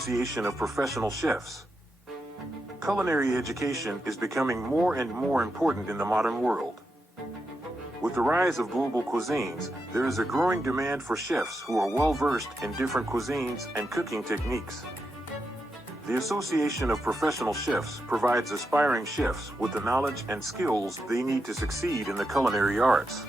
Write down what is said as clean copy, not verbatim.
Association of Professional Chefs. Culinary education is becoming more and more important in the modern world. With the rise of global cuisines, there is a growing demand for chefs who are well-versed in different cuisines and cooking techniques. The Association of Professional Chefs provides aspiring chefs with the knowledge and skills they need to succeed in the culinary arts.